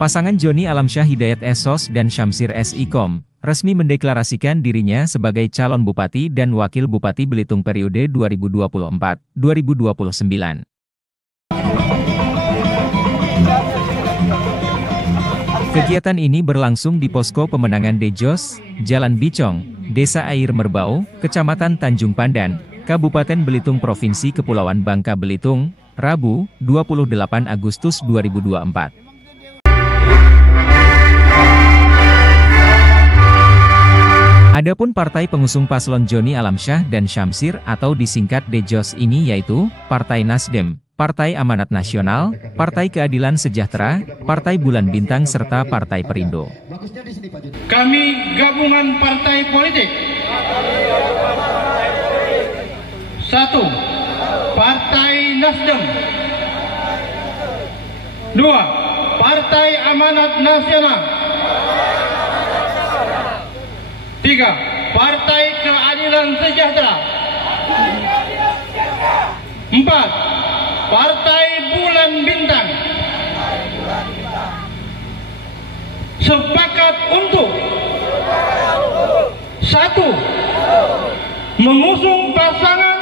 Pasangan Joni Alamsyah Hidayat SOS dan Syamsir SIKOM resmi mendeklarasikan dirinya sebagai calon Bupati dan Wakil Bupati Belitung periode 2024-2029. Kegiatan ini berlangsung di Posko Pemenangan Dejos, Jalan Bicong, Desa Air Merbau, Kecamatan Tanjung Pandan, Kabupaten Belitung Provinsi Kepulauan Bangka Belitung, Rabu, 28 Agustus 2024. Adapun partai pengusung paslon Joni Alamsyah dan Syamsir atau disingkat Dejos ini yaitu Partai Nasdem, Partai Amanat Nasional, Partai Keadilan Sejahtera, Partai Bulan Bintang serta Partai Perindo. Kami gabungan partai politik. 1. Partai Nasdem. 2. Partai Amanat Nasional. 3. Partai Keadilan Sejahtera. 4. Partai Bulan Bintang. Sepakat untuk 1. Mengusung pasangan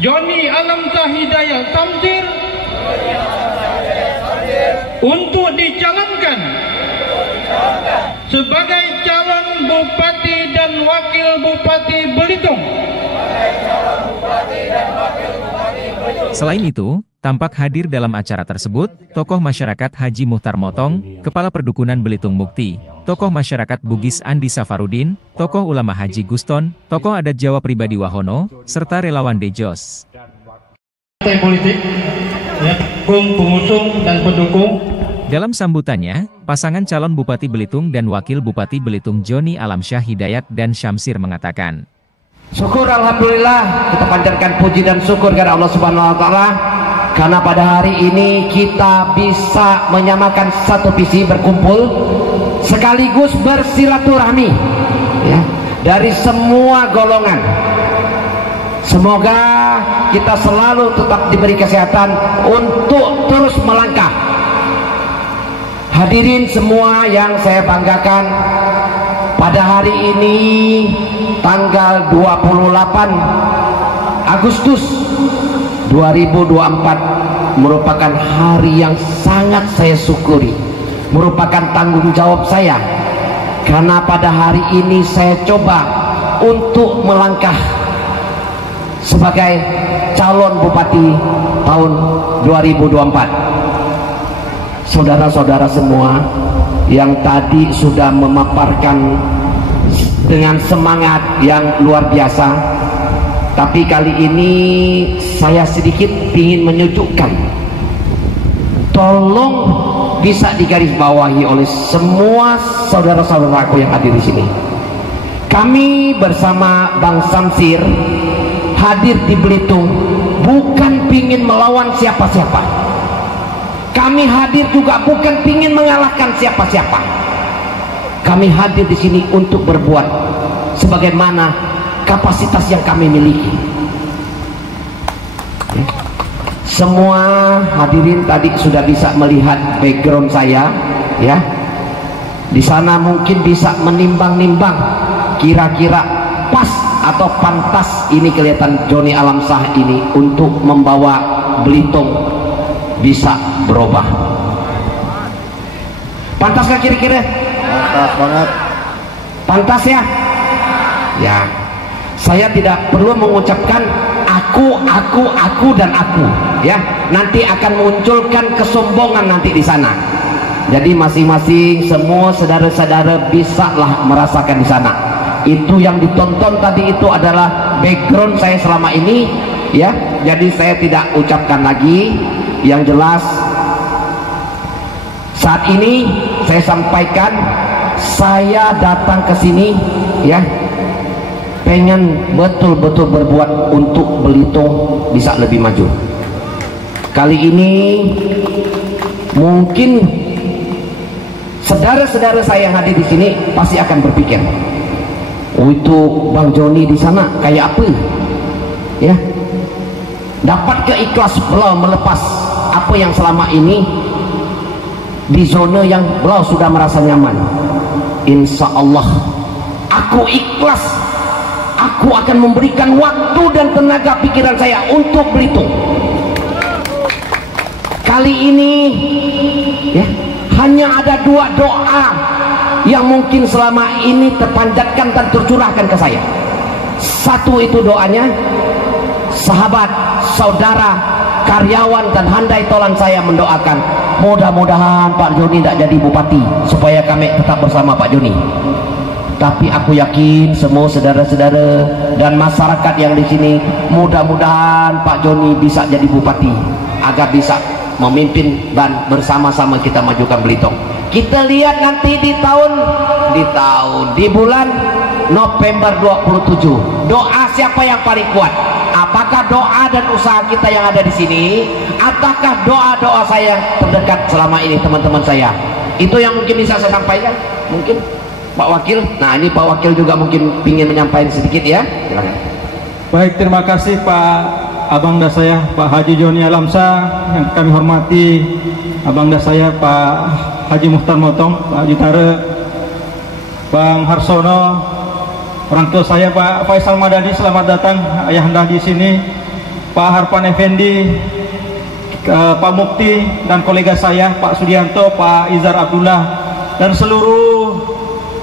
Joni Alamsyah Hidayat Syamsir untuk dicalonkan sebagai calon Bupati dan Wakil Bupati Belitung. Selain itu, tampak hadir dalam acara tersebut, tokoh masyarakat Haji Muhtar Motong, Kepala Perdukunan Belitung Mukti, tokoh masyarakat Bugis Andi Safarudin, tokoh ulama Haji Guston, tokoh adat Jawa Pribadi Wahono, serta relawan Dejos. Partai politik, pengusung dan pendukung. Dalam sambutannya, pasangan calon Bupati Belitung dan Wakil Bupati Belitung Joni Alamsyah Hidayat dan Syamsir mengatakan, syukur alhamdulillah, kita panjatkan puji dan syukur kepada Allah Subhanahu wa taala karena pada hari ini kita bisa menyamakan satu visi, berkumpul sekaligus bersilaturahmi ya, dari semua golongan. Semoga kita selalu tetap diberi kesehatan untuk terus melangkah. Hadirin semua yang saya banggakan, pada hari ini tanggal 28 Agustus 2024 merupakan hari yang sangat saya syukuri, merupakan tanggung jawab saya karena pada hari ini saya coba untuk melangkah sebagai calon bupati tahun 2024. Saudara-saudara semua yang tadi sudah memaparkan dengan semangat yang luar biasa, tapi kali ini saya sedikit ingin menyejukkan, tolong bisa digarisbawahi oleh semua saudara-saudaraku yang hadir di sini. Kami bersama Bang Syamsir hadir di Belitung bukan pingin melawan siapa-siapa. Kami hadir juga bukan pingin mengalahkan siapa-siapa. Kami hadir di sini untuk berbuat sebagaimana kapasitas yang kami miliki. Semua hadirin tadi sudah bisa melihat background saya, ya. Di sana mungkin bisa menimbang-nimbang kira-kira pas atau pantas ini kelihatan Joni Alamsyah ini untuk membawa Belitung bisa berubah. Pantas gak kira-kira? Pantas banget. Pantas ya? Ya. Saya tidak perlu mengucapkan aku dan aku, ya. Nanti akan munculkan kesombongan nanti di sana. Jadi masing-masing semua saudara-saudara bisalah merasakan di sana. Itu yang ditonton tadi itu adalah background saya selama ini, ya. Jadi saya tidak ucapkan lagi. Yang jelas saat ini saya sampaikan, saya datang ke sini ya pengen betul-betul berbuat untuk Belitung bisa lebih maju. Kali ini mungkin saudara-saudara saya yang hadir di sini pasti akan berpikir, oh itu Bang Joni di sana kayak apa ya, dapat keikhlas beliau melepas apa yang selama ini di zona yang beliau sudah merasa nyaman. Insya Allah aku ikhlas, aku akan memberikan waktu dan tenaga pikiran saya untuk Belitung. Kali ini ya, hanya ada 2 doa yang mungkin selama ini terpanjatkan dan tercurahkan ke saya. Satu itu doanya sahabat, saudara, karyawan dan handai tolan saya mendoakan, mudah-mudahan Pak Joni tidak jadi bupati supaya kami tetap bersama Pak Joni. Tapi aku yakin semua saudara-saudara dan masyarakat yang di sini, mudah-mudahan Pak Joni bisa jadi bupati agar bisa memimpin dan bersama-sama kita majukan Belitung. Kita lihat nanti di bulan November 27. Doa siapa yang paling kuat? Apakah doa dan usaha kita yang ada di sini, ataukah doa-doa saya yang terdekat selama ini, teman-teman saya? Itu yang mungkin bisa saya sampaikan. Mungkin Pak Wakil. Nah, ini Pak Wakil juga mungkin ingin menyampaikan sedikit ya. Silakan. Baik, terima kasih Pak Abangda saya Pak Haji Joni Alamsyah, yang kami hormati Abangda saya Pak Haji Muhtar Motong, Pak Haji Tare, Bang Harsono, orang tua saya Pak Faisal Madani, selamat datang ayahanda di sini, Pak Harpan Effendi, Pak Mukti dan kolega saya Pak Sudianto, Pak Izar Abdullah, dan seluruh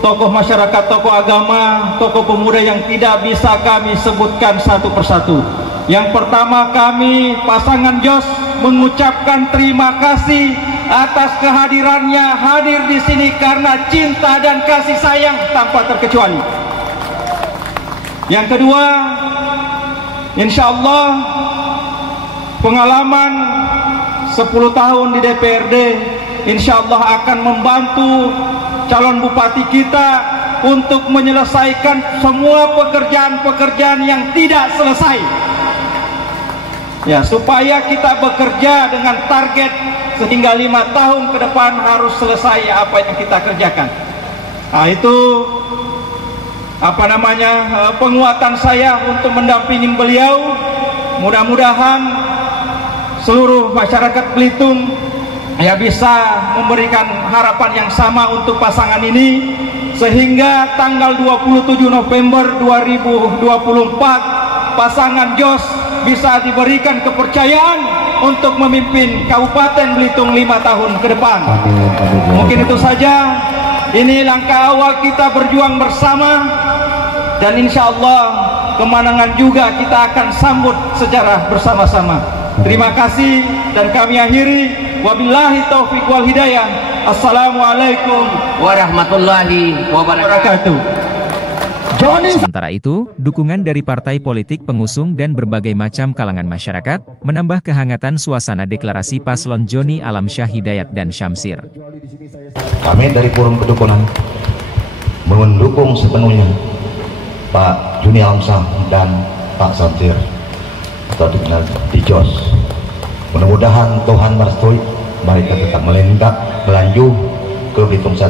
tokoh masyarakat, tokoh agama, tokoh pemuda yang tidak bisa kami sebutkan satu persatu. Yang pertama, kami pasangan Jos mengucapkan terima kasih atas kehadirannya, hadir di sini karena cinta dan kasih sayang tanpa terkecuali. Yang kedua, insya Allah pengalaman 10 tahun di DPRD insya Allah akan membantu calon bupati kita untuk menyelesaikan semua pekerjaan-pekerjaan yang tidak selesai, ya, supaya kita bekerja dengan target sehingga 5 tahun ke depan harus selesai apa yang kita kerjakan. Nah, itu penguatan saya untuk mendampingi beliau. Mudah-mudahan seluruh masyarakat Belitung ya bisa memberikan harapan yang sama untuk pasangan ini, sehingga tanggal 27 November 2024 pasangan Jos bisa diberikan kepercayaan untuk memimpin Kabupaten Belitung 5 tahun ke depan. Mungkin itu saja. Ini langkah awal kita berjuang bersama, dan insya Allah kemenangan juga kita akan sambut secara bersama-sama. Terima kasih, dan kami akhiri. Wabillahi taufiq wal hidayah. Assalamualaikum warahmatullahi wabarakatuh. Sementara itu, dukungan dari partai politik pengusung dan berbagai macam kalangan masyarakat menambah kehangatan suasana deklarasi paslon Joni Alamsyah Hidayat dan Syamsir. Kami dari Forum Kedukunan mendukung sepenuhnya Pak Joni Alamsyah dan Pak Syamsir atau dikenal di Jos. Mudah-mudahan Tuhan merestui mereka tetap melaju ke Belitung 1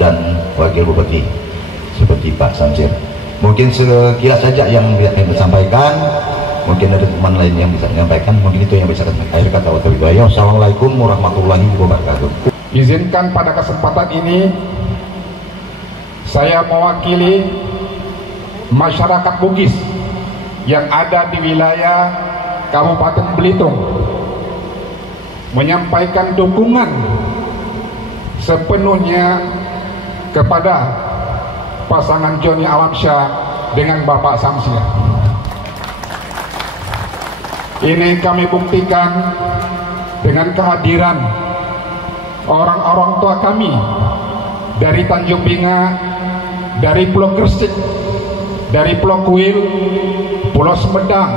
dan Wakil Bupati seperti Pak Syamsir. Mungkin sekilas saja yang kami sampaikan. Mungkin ada teman lain yang bisa menyampaikan. Mungkin itu yang bisa akhir kata. Wassalamualaikum warahmatullahi wabarakatuh. Izinkan pada kesempatan ini saya mewakili masyarakat Bugis yang ada di wilayah Kabupaten Belitung menyampaikan dukungan sepenuhnya kepada pasangan Joni Alamsyah dengan Bapak Syamsir. Ini kami buktikan dengan kehadiran orang-orang tua kami dari Tanjung Binga, dari Pulau Gresik, dari Pulau Kuil, Pulau Sumedang,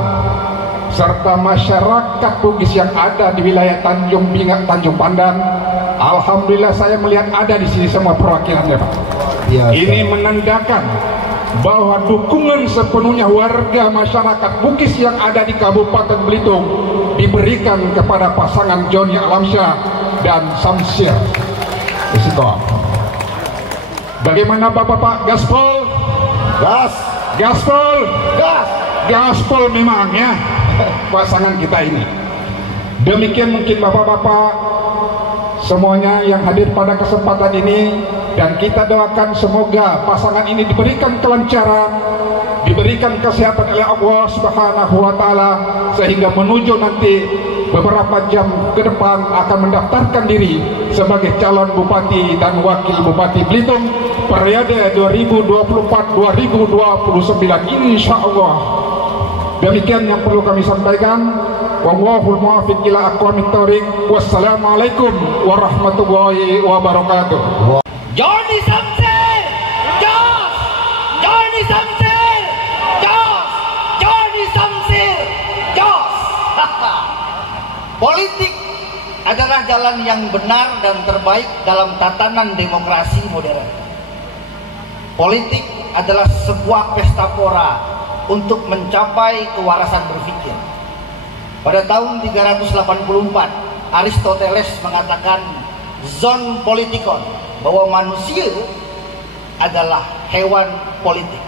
serta masyarakat Bugis yang ada di wilayah Tanjung Binga, Tanjung Pandan. Alhamdulillah saya melihat ada di sini semua perwakilannya, Pak. Ini menandakan bahwa dukungan sepenuhnya warga masyarakat Bugis yang ada di Kabupaten Belitung diberikan kepada pasangan Joni Alamsyah dan Syamsir. Bagaimana Bapak gaspol? Gas, gaspol, gas, gaspol memang ya pasangan kita ini. Demikian mungkin Bapak-bapak, semuanya yang hadir pada kesempatan ini, dan kita doakan semoga pasangan ini diberikan kelancaran, diberikan kesehatan oleh Allah Subhanahu wa taala, sehingga menuju nanti beberapa jam ke depan akan mendaftarkan diri sebagai calon bupati dan wakil bupati Belitung periode 2024-2029 insyaallah. Demikian yang perlu kami sampaikan. Wallahul muwaffiq ila aqwamit thoriq. Wassalamualaikum warahmatullahi wabarakatuh. Johnny Samsir, jos! Johnny Samsir, jos! Johnny Samsir, jos! Politik adalah jalan yang benar dan terbaik dalam tatanan demokrasi modern. Politik adalah sebuah pesta pora untuk mencapai kewarasan berpikir. Pada tahun 384, Aristoteles mengatakan zon politikon, bahwa manusia adalah hewan politik,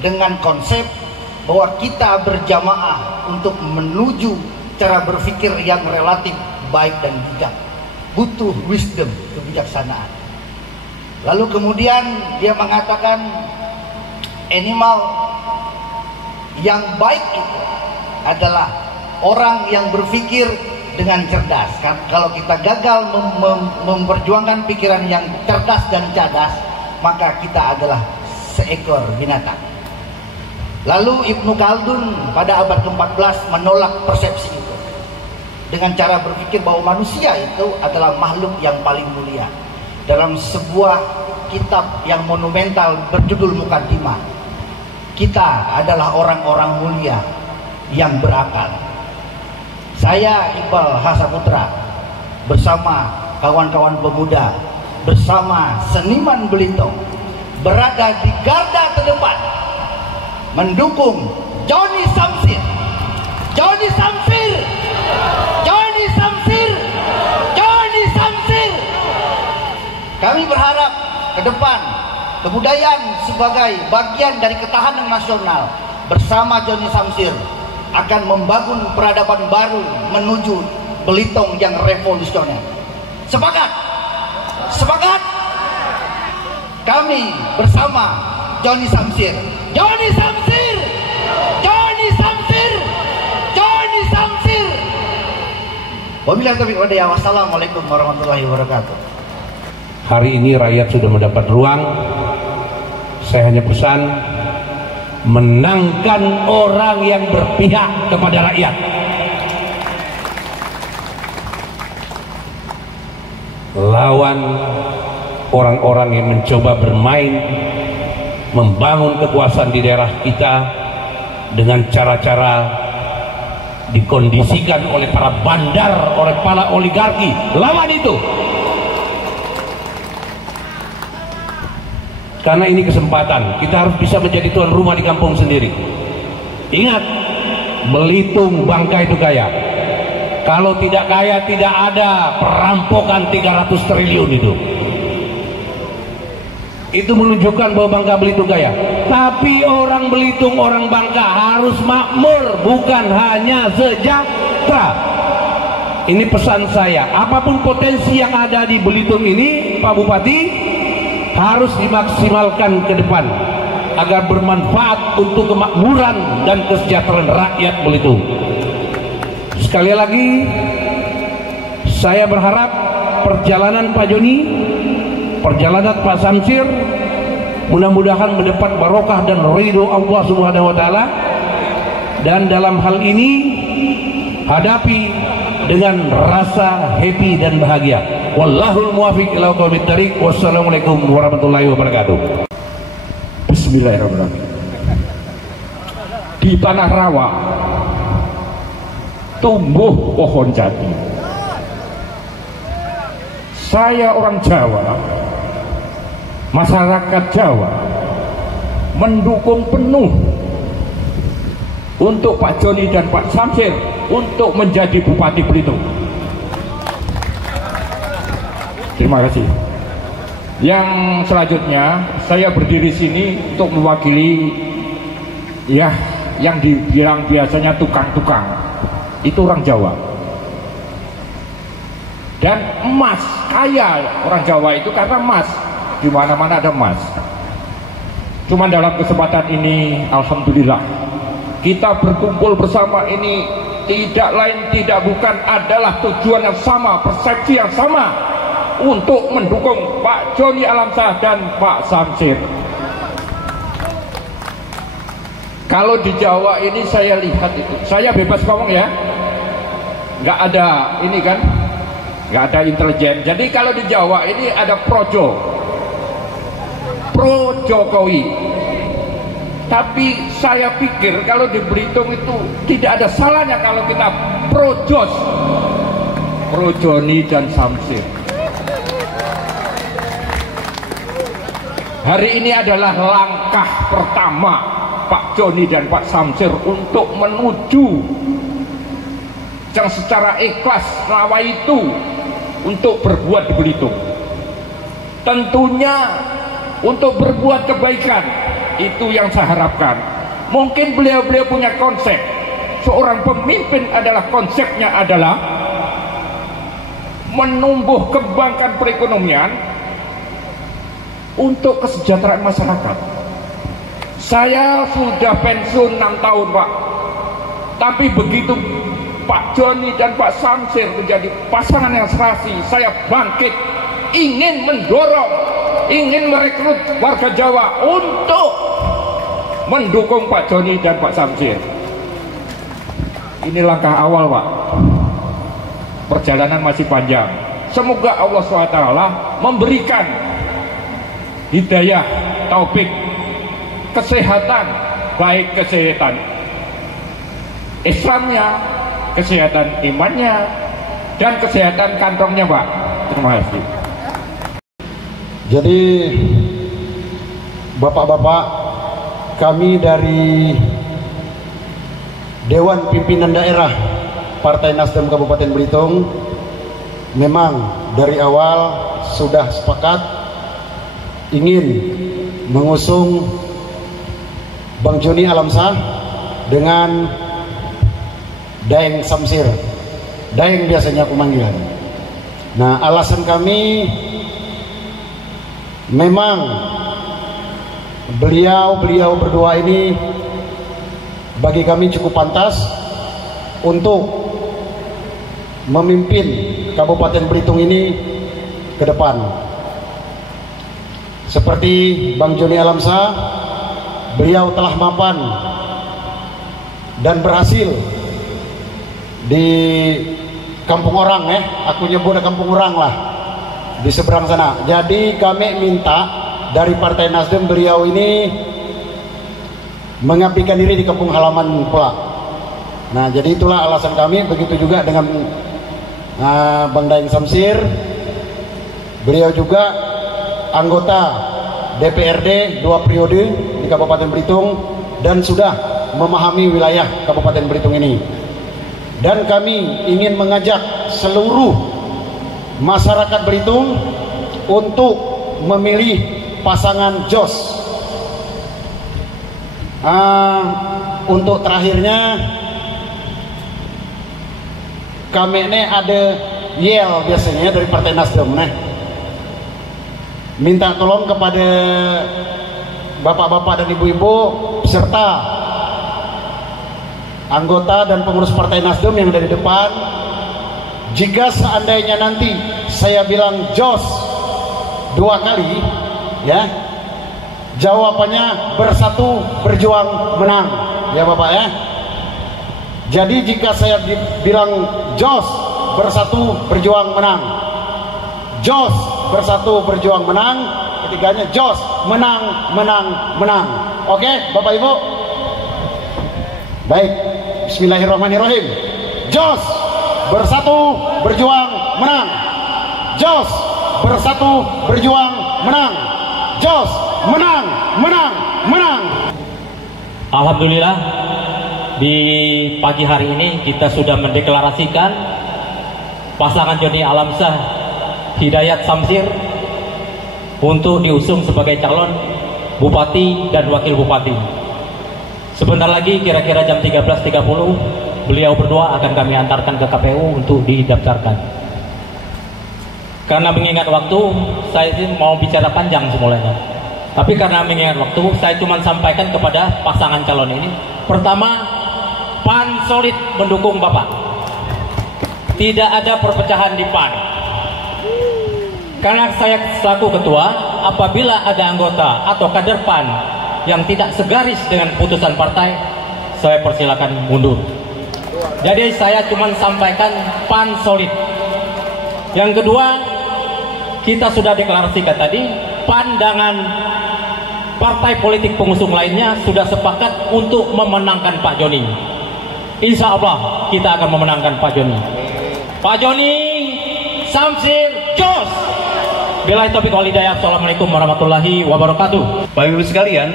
dengan konsep bahwa kita berjamaah untuk menuju cara berpikir yang relatif baik dan bijak, butuh wisdom, kebijaksanaan. Lalu kemudian dia mengatakan animal yang baik itu adalah orang yang berpikir dengan cerdas. Kalau kita gagal memperjuangkan pikiran yang cerdas dan cadas, maka kita adalah seekor binatang. Lalu Ibnu Khaldun pada abad ke-14 menolak persepsi itu dengan cara berpikir bahwa manusia itu adalah makhluk yang paling mulia. Dalam sebuah kitab yang monumental berjudul Mukaddimah, kita adalah orang-orang mulia yang berakal. Saya Iqbal Hasaputra bersama kawan-kawan pemuda, bersama seniman Belitung, berada di garda terdepan mendukung Johnny Samsir. Johnny Samsir, Johnny Samsir, Johnny Samsir. Kami berharap ke depan kebudayaan sebagai bagian dari ketahanan nasional bersama Johnny Samsir akan membangun peradaban baru menuju Belitung yang revolusioner. Sepakat? Sepakat? Kami bersama Johnny Samsir. Johnny Samsir! Johnny Samsir! Johnny Samsir! Wabillahi taufiq wal hidayah. Wassalamualaikum warahmatullahi wabarakatuh. Hari ini rakyat sudah mendapat ruang. Saya hanya pesan, menangkan orang yang berpihak kepada rakyat. Lawan orang-orang yang mencoba bermain, membangun kekuasaan di daerah kita dengan cara-cara dikondisikan oleh para bandar, oleh para oligarki. Lawan itu. Karena ini kesempatan, kita harus bisa menjadi tuan rumah di kampung sendiri. Ingat, Belitung bangka itu kaya. Kalau tidak kaya, tidak ada perampokan 300 triliun itu. Itu menunjukkan bahwa Bangka Belitung kaya. Tapi orang Belitung, orang Bangka harus makmur, bukan hanya sejahtera. Ini pesan saya, apapun potensi yang ada di Belitung ini, Pak Bupati, harus dimaksimalkan ke depan agar bermanfaat untuk kemakmuran dan kesejahteraan rakyat Belitung. Sekali lagi, saya berharap perjalanan Pak Joni, perjalanan Pak Samsir, mudah-mudahan mendapat barokah dan ridho Allah Subhanahu wa taala, dan dalam hal ini hadapi dengan rasa happy dan bahagia. Wallahul muwaffiq ila aqwamit thoriq. Wassalamualaikum warahmatullahi wabarakatuh. Bismillahirrahmanirrahim. Di tanah rawa tumbuh pohon jati. Saya orang Jawa, masyarakat Jawa mendukung penuh untuk Pak Joni dan Pak Samsir untuk menjadi Bupati Belitung. Terima kasih. Yang selanjutnya, saya berdiri sini untuk mewakili ya yang dibilang biasanya tukang-tukang. Itu orang Jawa. dan emas. Kaya orang Jawa itu karena emas, di mana-mana ada emas. Cuman dalam kesempatan ini alhamdulillah kita berkumpul bersama ini tidak lain tidak bukan adalah tujuan yang sama, persepsi yang sama untuk mendukung Pak Joni Alamsyah dan Pak Samsir. Kalau di Jawa ini saya lihat itu, saya bebas ngomong ya, nggak ada ini kan, nggak ada intelijen. Jadi kalau di Jawa ini ada pro Jokowi. Tapi saya pikir kalau di Belitung itu tidak ada salahnya kalau kita pro Jos, pro Joni dan Samsir. Hari ini adalah langkah pertama Pak Joni dan Pak Samsir untuk menuju yang secara ikhlas lawa itu untuk berbuat di Belitung. Tentunya untuk berbuat kebaikan, itu yang saya harapkan. Mungkin beliau-beliau punya konsep. Seorang pemimpin adalah konsepnya adalah menumbuh kembangkan perekonomian untuk kesejahteraan masyarakat. Saya sudah pensiun 6 tahun Pak, tapi begitu Pak Joni dan Pak Samsir menjadi pasangan yang serasi, saya bangkit ingin mendorong, ingin merekrut warga Jawa untuk mendukung Pak Joni dan Pak Samsir. Ini langkah awal Pak, perjalanan masih panjang. Semoga Allah SWT memberikan hidayah, taufik, kesehatan, baik kesehatan Islamnya, kesehatan imannya, dan kesehatan kantongnya Pak. Terima kasih. Jadi bapak-bapak, kami dari Dewan Pimpinan Daerah Partai Nasdem Kabupaten Belitung memang dari awal sudah sepakat ingin mengusung Bang Joni Alamsyah dengan Daeng Samsir. Daeng biasanya aku manggil. Nah, alasan kami memang beliau berdua ini bagi kami cukup pantas untuk memimpin Kabupaten Belitung ini ke depan. Seperti Bang Joni Alamsyah, beliau telah mapan dan berhasil di Kampung Orang aku nyebut Kampung Orang lah, di seberang sana. Jadi kami minta dari Partai Nasdem beliau ini mengabdikan diri di kampung halaman pula. Nah, jadi itulah alasan kami. Begitu juga dengan Bang Daeng Samsir, beliau juga anggota DPRD 2 periode di Kabupaten Belitung dan sudah memahami wilayah Kabupaten Belitung ini. Dan kami ingin mengajak seluruh masyarakat Belitung untuk memilih pasangan Jos. Untuk terakhirnya kami ini ada yel biasanya dari Partai Nasdem minta tolong kepada bapak-bapak dan ibu-ibu serta anggota dan pengurus Partai Nasdem yang ada di depan, jika seandainya nanti saya bilang Jos 2 kali ya, jawabannya bersatu berjuang menang ya Bapak ya. Jadi jika saya bilang Jos bersatu berjuang menang, Jos bersatu berjuang menang, ketiganya Jos menang menang menang. Oke Bapak Ibu, baik, bismillahirrahmanirrahim. Jos bersatu berjuang menang, Jos bersatu berjuang menang, Jos menang menang menang. Alhamdulillah, di pagi hari ini kita sudah mendeklarasikan pasangan Joni Alamsyah Hidayat Samsir untuk diusung sebagai calon bupati dan wakil bupati. Sebentar lagi kira-kira jam 13.30 beliau berdua akan kami antarkan ke KPU untuk didaftarkan. Karena mengingat waktu, saya sih mau bicara panjang semulanya. Tapi karena mengingat waktu, saya cuma sampaikan kepada pasangan calon ini. Pertama, PAN solid mendukung Bapak. Tidak ada perpecahan di PAN. Karena saya selaku ketua, apabila ada anggota atau kader PAN yang tidak segaris dengan putusan partai, saya persilakan mundur. Jadi saya cuma sampaikan PAN solid. Yang kedua, kita sudah deklarasikan tadi, PAN dengan partai politik pengusung lainnya sudah sepakat untuk memenangkan Pak Joni. Insya Allah kita akan memenangkan Pak Joni. Pak Joni Samsir Jos. Billahi taufiq wal hidayah. Assalamualaikum warahmatullahi wabarakatuh. Bapak Ibu sekalian,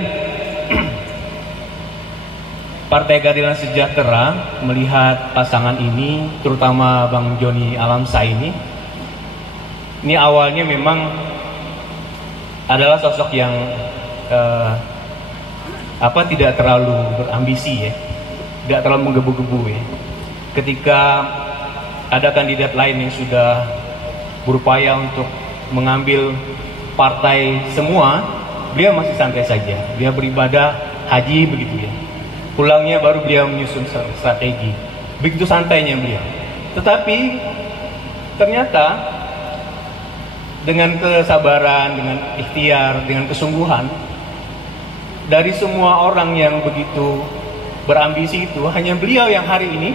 Partai Keadilan Sejahtera melihat pasangan ini, terutama Bang Joni Alamsyah ini awalnya memang adalah sosok yang tidak terlalu berambisi ya, tidak terlalu menggebu-gebu ya. Ketika ada kandidat lain yang sudah berupaya untuk mengambil partai semua, beliau masih santai saja. Dia beribadah haji begitu ya. Pulangnya baru beliau menyusun strategi. Begitu santainya beliau. Tetapi ternyata dengan kesabaran, dengan ikhtiar, dengan kesungguhan, dari semua orang yang begitu berambisi itu, hanya beliau yang hari ini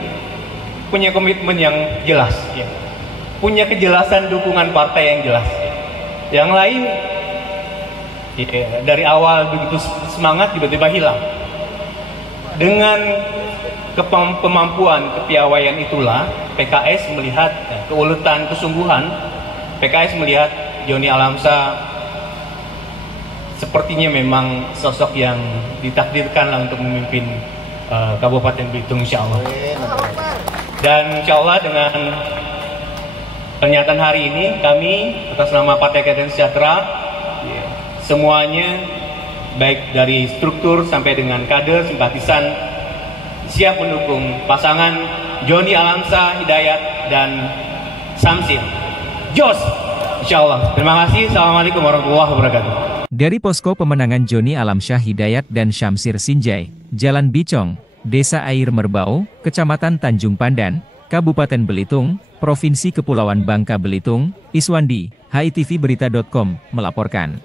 punya komitmen yang jelas ya. Punya kejelasan dukungan partai yang jelas ya. Yang lain ya, dari awal begitu semangat tiba-tiba hilang. Dengan kemampuan, kepiawaian itulah PKS melihat keuletan, kesungguhan. PKS melihat Joni Alamsyah sepertinya memang sosok yang ditakdirkanlah untuk memimpin Kabupaten Belitung, insya Allah. Dan insya Allah dengan pernyataan hari ini, kami atas nama Partai Keadilan Sejahtera, semuanya baik dari struktur sampai dengan kader, simpatisan, siap mendukung pasangan Joni Alamsyah Hidayat dan Samsir Jos, insya Allah. Terima kasih. Assalamualaikum warahmatullahi wabarakatuh. Dari posko pemenangan Joni Alamsyah Hidayat dan Syamsir Sinjai, Jalan Bicong, Desa Air Merbau, Kecamatan Tanjung Pandan, Kabupaten Belitung, Provinsi Kepulauan Bangka Belitung, Iswandi, HITVberita.com, melaporkan.